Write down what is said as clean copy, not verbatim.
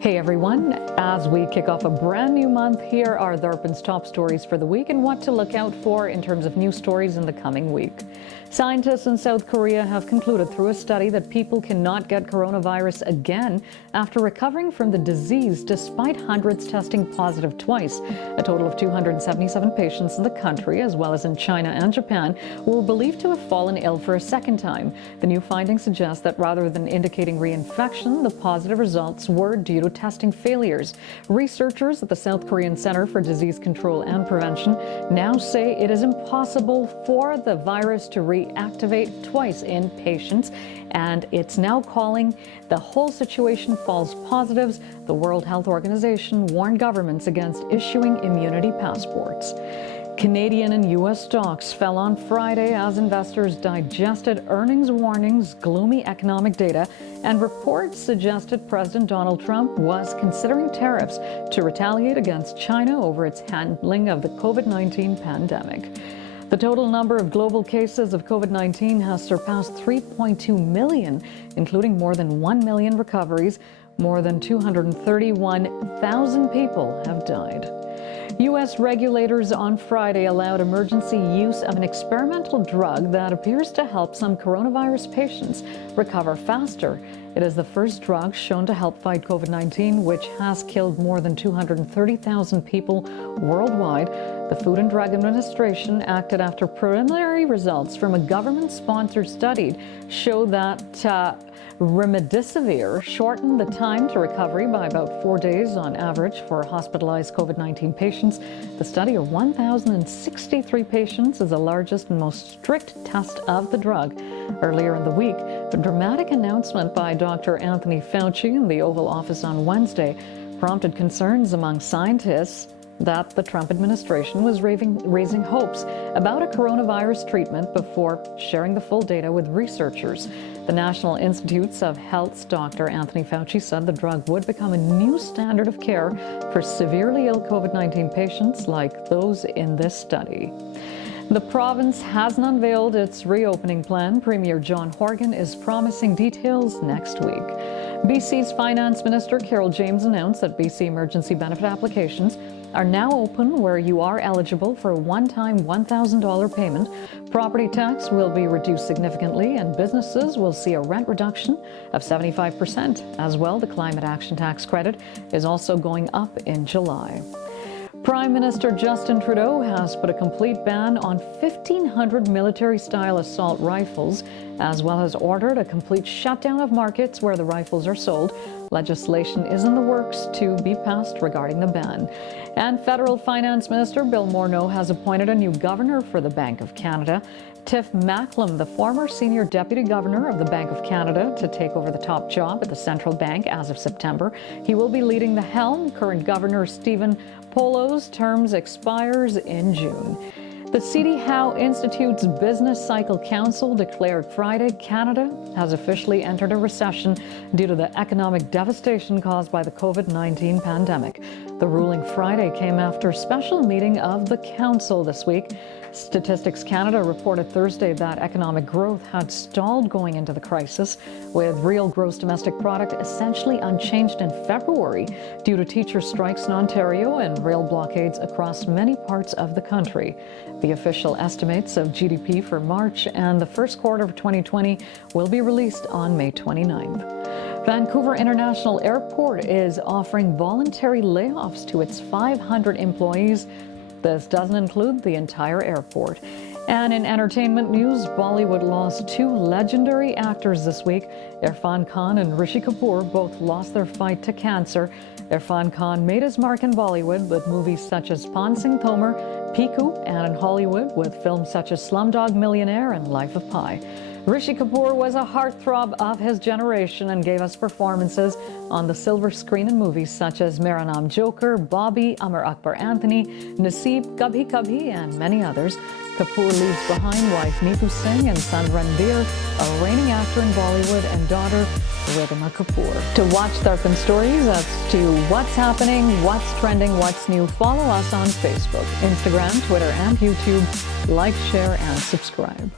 Hey everyone, as we kick off a brand new month, here are Darpan's top stories for the week and what to look out for in terms of news stories in the coming week. Scientists in South Korea have concluded through a study that people cannot get coronavirus again after recovering from the disease despite hundreds testing positive twice. A total of 277 patients in the country, as well as in China and Japan, were believed to have fallen ill for a second time. The new findings suggest that rather than indicating reinfection, the positive results were due to testing failures. Researchers at the South Korean Center for Disease Control and Prevention now say it is impossible for the virus to reactivate twice in patients, and it's now calling the whole situation false positives. The World Health Organization warned governments against issuing immunity passports. Canadian and U.S. stocks fell on Friday as investors digested earnings warnings, gloomy economic data, and reports suggested President Donald Trump was considering tariffs to retaliate against China over its handling of the COVID-19 pandemic. The total number of global cases of COVID-19 has surpassed 3.2 million, including more than 1 million recoveries. More than 231,000 people have died. U.S. regulators on Friday allowed emergency use of an experimental drug that appears to help some coronavirus patients recover faster. It is the first drug shown to help fight COVID-19, which has killed more than 230,000 people worldwide. The Food and Drug Administration acted after preliminary results from a government-sponsored study show that remdesivir shortened the time to recovery by about 4 days on average for hospitalized COVID-19 patients. The study of 1,063 patients is the largest and most strict test of the drug. Earlier in the week, the dramatic announcement by Dr. Anthony Fauci in the Oval Office on Wednesday prompted concerns among scientists that the Trump administration was raising hopes about a coronavirus treatment before sharing the full data with researchers. The National Institutes of Health's Dr. Anthony Fauci said the drug would become a new standard of care for severely ill COVID-19 patients like those in this study. The province hasn't unveiled its reopening plan. Premier John Horgan is promising details next week. BC's Finance Minister Carol James announced that BC emergency benefit applications are now open where you are eligible for a one-time $1,000 payment. Property tax will be reduced significantly, and businesses will see a rent reduction of 75%. As well, the Climate Action Tax Credit is also going up in July. Prime Minister Justin Trudeau has put a complete ban on 1,500 military-style assault rifles, as well as ordered a complete shutdown of markets where the rifles are sold. Legislation is in the works to be passed regarding the ban. And Federal Finance Minister Bill Morneau has appointed a new governor for the Bank of Canada. Tiff Macklem, the former senior deputy governor of the Bank of Canada, to take over the top job at the central bank as of September. He will be leading the helm. Current Governor Stephen Polo's terms expires in June. The C.D. Howe Institute's Business Cycle Council declared Friday Canada has officially entered a recession due to the economic devastation caused by the COVID-19 pandemic. The ruling Friday came after a special meeting of the council this week. Statistics Canada reported Thursday that economic growth had stalled going into the crisis, with real gross domestic product essentially unchanged in February due to teacher strikes in Ontario and rail blockades across many parts of the country. The official estimates of GDP for March and the first quarter of 2020 will be released on May 29th. Vancouver International Airport is offering voluntary layoffs to its 500 employees. This doesn't include the entire airport. And in entertainment news, Bollywood lost two legendary actors this week. Irfan Khan and Rishi Kapoor both lost their fight to cancer. Irfan Khan made his mark in Bollywood with movies such as Pan Singh Tomar, Piku, and in Hollywood with films such as Slumdog Millionaire and Life of Pi. Rishi Kapoor was a heartthrob of his generation and gave us performances on the silver screen in movies such as Mera Naam Joker, Bobby, Amar Akbar Anthony, Naseeb, Kabhi Kabhi, and many others. Kapoor leaves behind wife Neetu Singh and son Ranbir, a reigning actor in Bollywood, and daughter Ridhima Kapoor. To watch Darpan stories as to what's happening, what's trending, what's new, follow us on Facebook, Instagram, Twitter, and YouTube. Like, share, and subscribe.